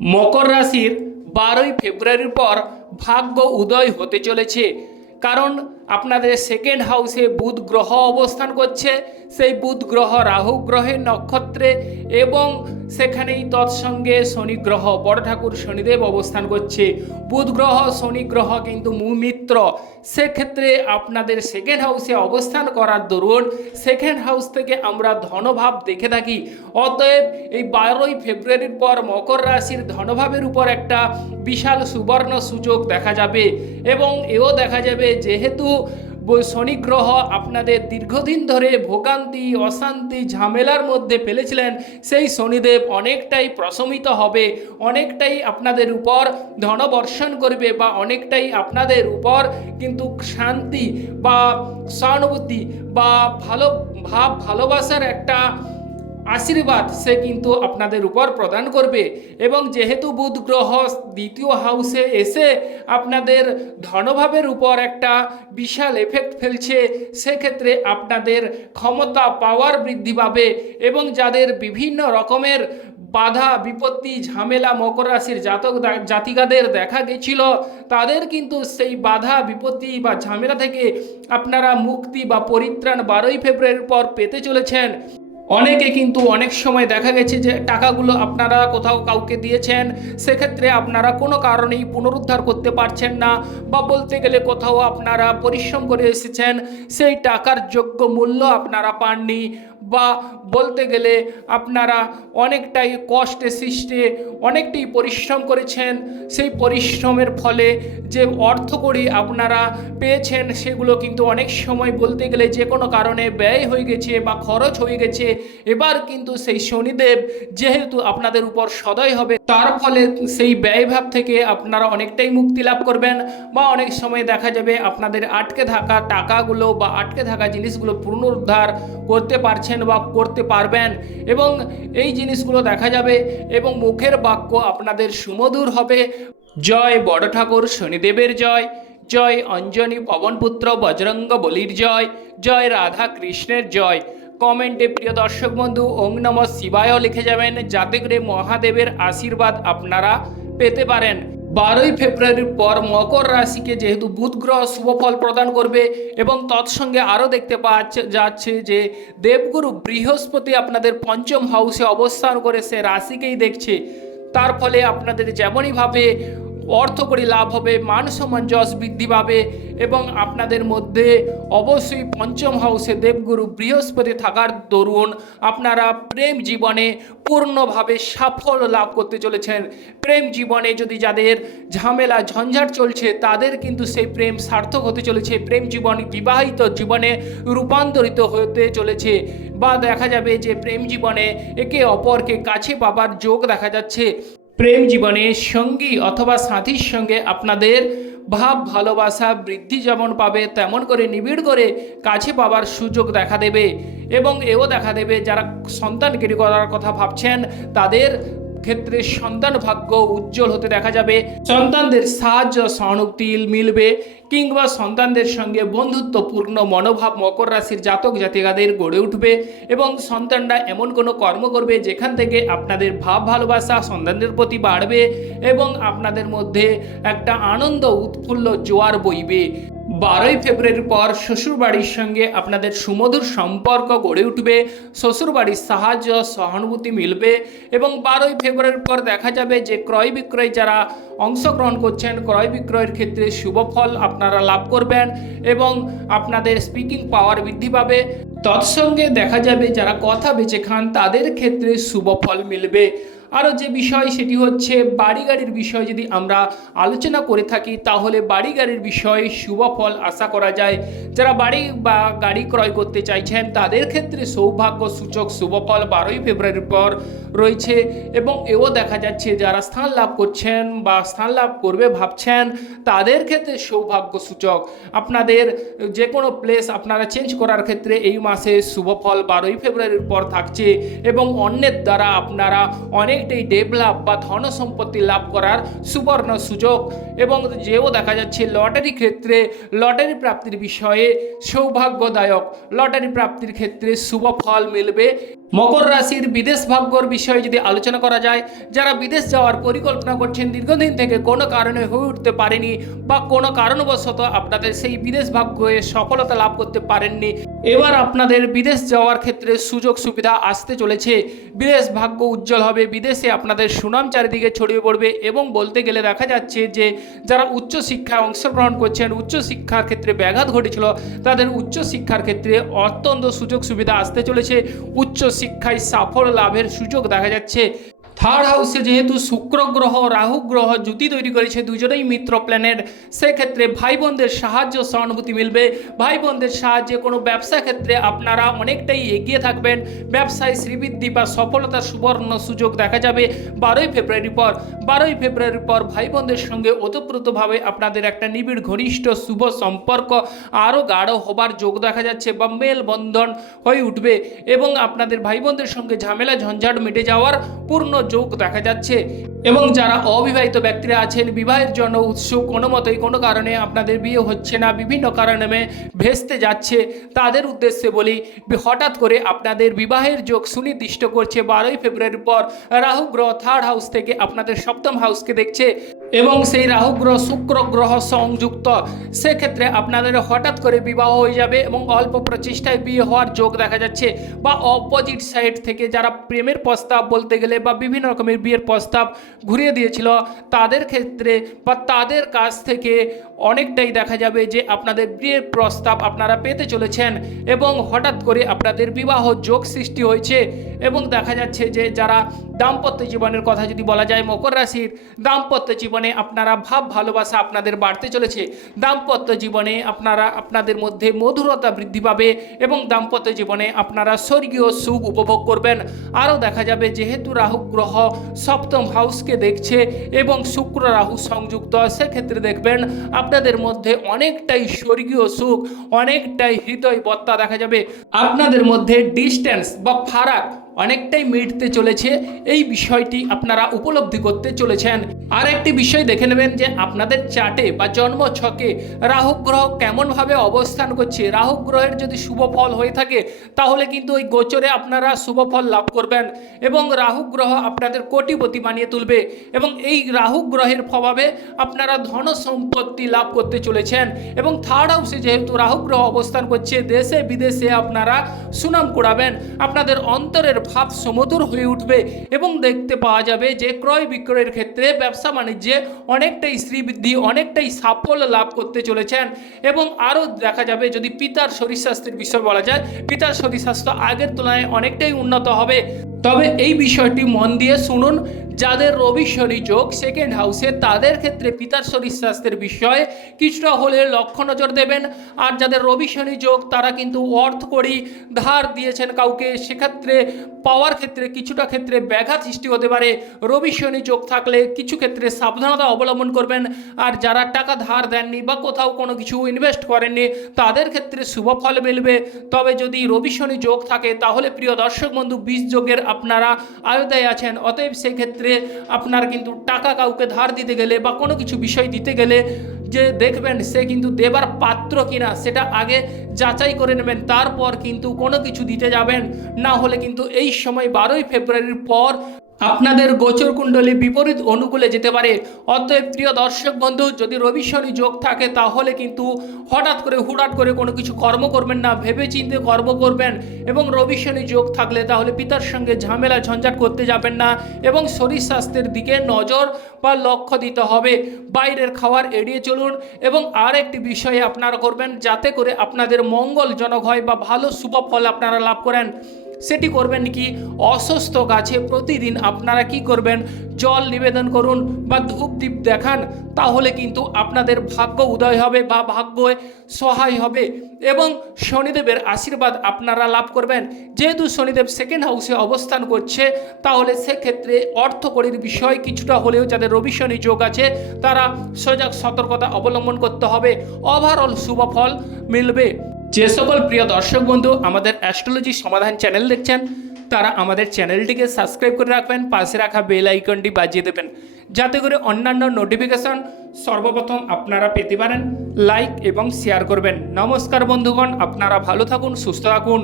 মকর রাশির বারোই ফেব্রুয়ারির পর ভাগ্য উদয় হতে চলেছে। কারণ আপনাদের সেকেন্ড হাউসে বুধ গ্রহ অবস্থান করছে। সেই বুধ গ্রহ রাহু গ্রহের নক্ষত্রে এবং সেখানেই তৎসঙ্গে শনি গ্রহ বড় ঠাকুর শনিদেব অবস্থান করছে। বুধ গ্রহ শনি গ্রহ কিন্তু মুমিত্র। সেক্ষেত্রে আপনাদের সেকেন্ড হাউসে অবস্থান করার দরুন সেকেন্ড হাউস থেকে আমরা ধনভাব দেখে থাকি। অতএব এই বারোই ফেব্রুয়ারির পর মকর রাশির ধনভাবের উপর একটা বিশাল সুবর্ণ সুযোগ দেখা যাবে এবং এও দেখা যাবে যেহেতু ব- শনি গ্রহ আপনাদের দীর্ঘদিন ধরে ভোগান্তি, অশান্তি, ঝামেলার মধ্যে ফেলেছিলেন, সেই শনিদেব অনেকটাই প্রশমিত হবে, অনেকটাই আপনাদের উপর ধনবর্ষণ করবে বা অনেকটাই আপনাদের উপর কিন্তু শান্তি বা সহানুভূতি বা ভালো ভাব, ভালোবাসার একটা আশীর্বাদ সে কিন্তু আপনাদের উপর প্রদান করবে। এবং যেহেতু বুধ গ্রহ দ্বিতীয় হাউসে এসে আপনাদের ধনভাবের উপর একটা বিশাল এফেক্ট ফেলছে, সেক্ষেত্রে আপনাদের ক্ষমতা পাওয়ার বৃদ্ধি পাবে এবং যাদের বিভিন্ন রকমের বাধা, বিপত্তি, ঝামেলা, মকর রাশির জাতক জাতিকাদের দেখা গেছিল, তাদের কিন্তু সেই বাধা, বিপত্তি বা ঝামেলা থেকে আপনারা মুক্তি বা পরিত্রাণ বারোই ফেব্রুয়ারির পর পেতে চলেছেন। অনেকে কিন্তু অনেক সময় দেখা গেছে যে টাকাগুলো আপনারা কোথাও কাউকে দিয়েছেন, সেক্ষেত্রে আপনারা কোনো কারণেই পুনরুদ্ধার করতে পারছেন না বা বলতে গেলে কোথাও আপনারা পরিশ্রম করে এসেছেন, সেই টাকার যোগ্য মূল্য আপনারা পাননি। বা বলতে গেলে আপনারা অনেকটাই কষ্টে, সৃষ্টে অনেকটাই পরিশ্রম করেছেন। সেই পরিশ্রমের ফলে যে অর্থকড়ি আপনারা পেয়েছেন, সেগুলো কিন্তু অনেক সময় বলতে গেলে যে কোনো কারণে ব্যয় হয়ে গেছে বা খরচ হয়ে গেছে। এবার কিন্তু সেই শনিদেব যেহেতু আপনাদের উপর সদয় হবে, তার ফলে সেই ব্যয়ভাব থেকে আপনারা অনেকটাই মুক্তি লাভ করবেন বা অনেক সময় দেখা যাবে আপনাদের আটকে থাকা টাকাগুলো বা আটকে থাকা জিনিসগুলো পুনরুদ্ধার করতে পারছেন বা করতে পারবেন এবং এই জিনিসগুলো দেখা যাবে এবং মুখের বাক্য আপনাদের সুমধুর হবে। জয় বড় ঠাকুর শনিদেবের জয় জয় অঞ্জনী পবনপুত্র বজরঙ্গ বলির জয় জয় রাধা কৃষ্ণের জয়। কমেন্টে প্রিয় দর্শক বন্ধু ওং নম শিবায়ও লিখে যাবেন যাতে করে মহাদেবের আশীর্বাদ আপনারা পেতে পারেন। বারোই ফেব্রুয়ারির পর মকর রাশিকে যেহেতু বুধ গ্রহ শুভ ফল প্রদান করবে এবং তৎসঙ্গে আরও দেখতে পাওয়া যাচ্ছে যে দেবগুরু বৃহস্পতি আপনাদের পঞ্চম হাউসে অবস্থান করে সে রাশিকেই দেখছে। তার ফলে আপনাদের যেমনইভাবে অর্থকরী লাভ হবে মান সম্মান যশ বৃদ্ধি পাবে এবং আপনাদের মধ্যে অবশ্যই পঞ্চম হাউসে দেবগুরু বৃহস্পতি থাকার দরুন আপনারা প্রেম জীবনে পূর্ণভাবে সাফল্য লাভ করতে চলেছেন। প্রেম জীবনে যদি যাদের ঝামেলা, ঝঞ্ঝাট চলছে, তাদের কিন্তু সেই প্রেম সার্থক হতে চলেছে। প্রেম জীবন বিবাহিত জীবনে রূপান্তরিত হতে চলেছে বা দেখা যাবে যে প্রেম জীবনে একে অপরকে কাছে পাবার যোগ দেখা যাচ্ছে। প্রেম জীবনে সঙ্গী অথবা সাথীর সঙ্গে আপনাদের ভাব, ভালোবাসা বৃদ্ধি যেমন পাবে, তেমন করে নিবিড় করে কাছে পাওয়ার সুযোগ দেখা দেবে এবং এও দেখা দেবে যারা সন্তান গিরি করার কথা ভাবছেন, তাদের ক্ষেত্রে সন্তান ভাগ্য উজ্জ্বল হতে দেখা যাবে। সন্তানদের সাহায্য সহানুভূতি মিলবে কিংবা সন্তানদের সঙ্গে বন্ধুত্বপূর্ণ মনোভাব মকর রাশির জাতক জাতিকাদের গড়ে উঠবে এবং সন্তানরা এমন কোনো কর্ম করবে যেখান থেকে আপনাদের ভাব ভালোবাসা সন্তানদের প্রতি বাড়বে এবং আপনাদের মধ্যে একটা আনন্দ উৎফুল্ল জোয়ার বইবে। বারোই ফেব্রুয়ারির পর শ্বশুরবাড়ির সঙ্গে আপনাদের সুমধুর সম্পর্ক গড়ে উঠবে, শ্বশুরবাড়ির সাহায্য, সহানুভূতি মিলবে এবং বারোই ফেব্রুয়ারির পর দেখা যাবে যে ক্রয় বিক্রয় যারা অংশগ্রহণ করছেন, ক্রয় বিক্রয়ের ক্ষেত্রে শুভ ফল আপনারা লাভ করবেন এবং আপনাদের স্পিকিং পাওয়ার বৃদ্ধি পাবে। তৎসঙ্গে দেখা যাবে যারা কথা বেঁচে খান, তাদের ক্ষেত্রে শুভ ফল মিলবে। আরও যে বিষয় সেটি হচ্ছে বাড়ি গাড়ির বিষয় যদি আমরা আলোচনা করে থাকি, তাহলে বাড়ি গাড়ির বিষয়ে শুভ ফল আশা করা যায়। যারা বাড়ি বা গাড়ি ক্রয় করতে চাইছেন, তাদের ক্ষেত্রে সৌভাগ্য সূচক শুভ ফল বারোই ফেব্রুয়ারির পর রয়েছে এবং এও দেখা যাচ্ছে যারা স্থান লাভ করছেন বা স্থান লাভ করবে ভাবছেন, তাদের ক্ষেত্রে সৌভাগ্য সূচক। আপনাদের যে কোনো প্লেস আপনারা চেঞ্জ করার ক্ষেত্রে এই মাসে শুভ ফল বারোই ফেব্রুয়ারির পর থাকছে এবং অন্যের দ্বারা আপনারা অনেকটাই ডেভেলপ বা ধন সম্পত্তি লাভ করার সুবর্ণ সুযোগ। এবং যেও দেখা যাচ্ছে লটারি ক্ষেত্রে লটারি প্রাপ্তির বিষয়ে সৌভাগ্যদায়ক। লটারি প্রাপ্তির ক্ষেত্রে শুভ ফল মিলবে। মকর রাশির বিদেশ ভাগ্যর বিষয়ে যদি আলোচনা করা যায়, যারা বিদেশ যাওয়ার পরিকল্পনা করছেন, দীর্ঘদিন থেকে কোনো কারণে হয়ে উঠতে পারেনি বা কোনো কারণবশত আপনাদের সেই বিদেশ ভাগ্যে সফলতা লাভ করতে পারেননি। এবার আপনাদের বিদেশ যাওয়ার ক্ষেত্রে সুযোগ সুবিধা আসতে চলেছে। বিদেশ ভাগ্য উজ্জ্বল হবে, বিদেশে আপনাদের সুনাম চারিদিকে ছড়িয়ে পড়বে এবং বলতে গেলে দেখা যাচ্ছে যে, যারা উচ্চ শিক্ষায় অংশগ্রহণ করছেন, উচ্চ শিক্ষার ক্ষেত্রে ব্যাঘাত ঘটেছিল, তাদের উচ্চ শিক্ষার ক্ষেত্রে অত্যন্ত সুযোগ সুবিধা আসতে চলেছে। উচ্চ শিক্ষায় সাফল্য লাভের সুযোগ দেখা যাচ্ছে। থার্ড হাউসে যেহেতু শুক্র গ্রহ, রাহু গ্রহ জুতি তৈরি করেছে, দুজনেই মিত্র প্ল্যানেট সেক্ষেত্রে ভাই বোনদের সাহায্য, সহানুভূতি মিলবে। ভাই বোনদের সাহায্যে কোনো ব্যবসা ক্ষেত্রে আপনারা অনেকটাই এগিয়ে থাকবেন। ব্যবসায় শ্রীবৃদ্ধি বা সফলতার সুবর্ণ সুযোগ দেখা যাবে বারোই ফেব্রুয়ারির পর। বারোই ফেব্রুয়ারির পর ভাই বোনদের সঙ্গে ওতপ্রোতভাবে আপনাদের একটা নিবিড় ঘনিষ্ঠ শুভ সম্পর্ক, আরও গাঢ় হবার যোগ দেখা যাচ্ছে বা মেলবন্ধন হয়ে উঠবে এবং আপনাদের ভাই বোনদের সঙ্গে ঝামেলা, ঝঞ্ঝাট মিটে যাওয়ার পূর্ণ যোগ দেখা যাচ্ছে। এবং যারা অবিবাহিত ব্যক্তিরা আছেন, বিবাহের জন্য উৎসুক, কোনো মতোই কোনো কারণে আপনাদের বিয়ে হচ্ছে না, বিভিন্ন কারণে ভেস্তে যাচ্ছে, তাদের উদ্দেশ্যে বলি, হঠাৎ করে আপনাদের বিবাহের যোগ সুনির্দিষ্ট করছে। বারোই ফেব্রুয়ারির পর রাহু গ্রহ থার্ড হাউস থেকে আপনাদের সপ্তম হাউসকে দেখছে এবং সেই রাহু গ্রহ শুক্র গ্রহ সংযুক্ত। সেক্ষেত্রে আপনাদের হঠাৎ করে বিবাহ হয়ে যাবে এবং অল্প প্রচেষ্টায় বিয়ে হওয়ার যোগ দেখা যাচ্ছে। বা অপোজিট সাইড থেকে যারা প্রেমের প্রস্তাব বলতে গেলে বা বিভিন্ন রকমের বিয়ের প্রস্তাব ঘুরিয়ে দিয়েছিল। তাদের ক্ষেত্রে বা তাদের কাছ থেকে অনেকটাই দেখা যাবে যে আপনাদের বিয়ের প্রস্তাব আপনারা পেতে চলেছেন এবং হঠাৎ করে আপনাদের বিবাহ যোগ সৃষ্টি হয়েছে এবং দেখা যাচ্ছে যে যারা দাম্পত্য জীবনের কথা যদি বলা যায়, মকর রাশির দাম্পত্য জীবনে আপনারা ভাব ভালোবাসা আপনাদের বাড়তে চলেছে। দাম্পত্য জীবনে আপনারা, আপনাদের মধ্যে মধুরতা বৃদ্ধি পাবে এবং দাম্পত্য জীবনে আপনারা স্বর্গীয় সুখ উপভোগ করবেন। আরও দেখা যাবে যেহেতু রাহু গ্রহ সপ্তম হাউসকে দেখছে এবং শুক্র রাহু সংযুক্ত, সেক্ষেত্রে দেখবেন আপনাদের মধ্যে অনেকটাই স্বর্গীয় সুখ, অনেকটাই হৃদয় বত্তা দেখা যাবে। আপনাদের মধ্যে ডিস্টেন্স বা ফারাক অনেকটাই মিটতে চলেছে, এই বিষয়টি আপনারা উপলব্ধি করতে চলেছেন। আর একটি বিষয় দেখে নেবেন যে আপনাদের চার্টে বা জন্ম ছকে রাহু গ্রহ কেমনভাবে অবস্থান করছে। রাহু গ্রহের যদি শুভ ফল হয়ে থাকে, তাহলে কিন্তু ওই গোচরে আপনারা শুভ ফল লাভ করবেন এবং রাহু গ্রহ আপনাদের কোটিপতি বানিয়ে তুলবে এবং এই রাহু গ্রহের প্রভাবে আপনারা ধন সম্পত্তি লাভ করতে চলেছেন এবং থার্ড হাউসে যেহেতু রাহু গ্রহ অবস্থান করছে, দেশে বিদেশে আপনারা সুনাম কুড়াবেন। আপনাদের অন্তরের ভাব সমতর হয়ে উঠবে এবং দেখতে পাওয়া যাবে যে ক্রয় বিক্রয়ের ক্ষেত্রে ব্যবসা বাণিজ্যে অনেকটাই শ্রীবৃদ্ধি, অনেকটাই সাফল্য লাভ করতে চলেছেন। এবং আরও দেখা যাবে যদি পিতার শরীর স্বাস্থ্যের বিষয় বলা যায়, পিতার শরীর স্বাস্থ্য আগের তুলনায় অনেকটাই উন্নত হবে। তবে এই বিষয়টি মন দিয়ে শুনুন, যাদের রবি শনি যোগ সেকেন্ড হাউসে তাদের ক্ষেত্রে পিতার শরীর স্বাস্থ্যের বিষয়ে কিছুটা হলে লক্ষ্য নজর দেবেন। আর যাদের রবি শনি যোগ, তারা কিন্তু অর্থ করি ধার দিয়েছেন কাউকে, সেক্ষেত্রে পাওয়ার ক্ষেত্রে কিছুটা ক্ষেত্রে ব্যাঘাত সৃষ্টি হতে পারে। রবি শনি যোগ থাকলে কিছু ক্ষেত্রে সাবধানতা অবলম্বন করবেন। আর যারা টাকা ধার দেননি বা কোথাও কোনো কিছু ইনভেস্ট করেননি, তাদের ক্ষেত্রে শুভ ফল মিলবে। তবে যদি রবি শনি যোগ থাকে, তাহলে প্রিয় দর্শক বন্ধু বিষ যোগের আপনারা আয়তায় আছেন, অতএব সেক্ষেত্রে আপনার কিন্তু টাকা কাউকে ধার দিতে গেলে বা কোনো কিছু বিষয় দিতে গেলে যে দেখবেন সে কিন্তু দেবার পাত্র কিনা সেটা আগে যাচাই করে নেবেন, তারপর কিন্তু কোনো কিছু দিতে যাবেন। না হলে কিন্তু এই সময় বারোই ফেব্রুয়ারির পর আপনাদের গোচর কুণ্ডলী বিপরীত অনুকূলে যেতে পারে। অতএব প্রিয় দর্শক বন্ধু, যদি রবি শনি যোগ থাকে, তাহলে কিন্তু হঠাৎ করে, হুড়াট করে কোনো কিছু কর্ম করবেন না ভেবে চিন্তে কর্ম করবেন এবং রবি শনি যোগ থাকলে তাহলে পিতার সঙ্গে ঝামেলা, ঝঞ্ঝাট করতে যাবেন না এবং শরীর স্বাস্থ্যের দিকে নজর বা লক্ষ্য দিতে হবে। বাইরের খাবার এড়িয়ে চলুন এবং আর একটি বিষয়ে আপনারা করবেন, যাতে করে আপনাদের মঙ্গলজনক হয় বা ভালো শুভ ফল আপনারা লাভ করেন। সেটি করবেন কি? অসুস্থ গাছে প্রতিদিন আপনারা কি করবেন? জল নিবেদন করুন বা ধূপ দ্বীপ দেখান, তাহলে কিন্তু আপনাদের ভাগ্য উদয় হবে বা ভাগ্য সহায় হবে এবং শনিদেবের আশীর্বাদ আপনারা লাভ করবেন। যেহেতু শনিদেব সেকেন্ড হাউসে অবস্থান করছে, তাহলে সেক্ষেত্রে অর্থকরীর বিষয় কিছুটা হলেও যাদের রবি শনি যোগ আছে, তারা সজাগ সতর্কতা অবলম্বন করতে হবে। ওভারঅল শুভ ফল মিলবে। যে সকল প্রিয় দর্শক বন্ধু আমাদের অ্যাস্ট্রোলজি সমাধান চ্যানেল দেখছেন, তারা আমাদের চ্যানেলটিকে সাবস্ক্রাইব করে রাখবেন, পাশে রাখা বেল আইকনটি বাজিয়ে দেবেন, যাতে করে অন্যান্য নোটিফিকেশন সর্বপ্রথম আপনারা পেতে পারেন। লাইক এবং শেয়ার করবেন। নমস্কার বন্ধুগণ, আপনারা ভালো থাকুন, সুস্থ থাকুন।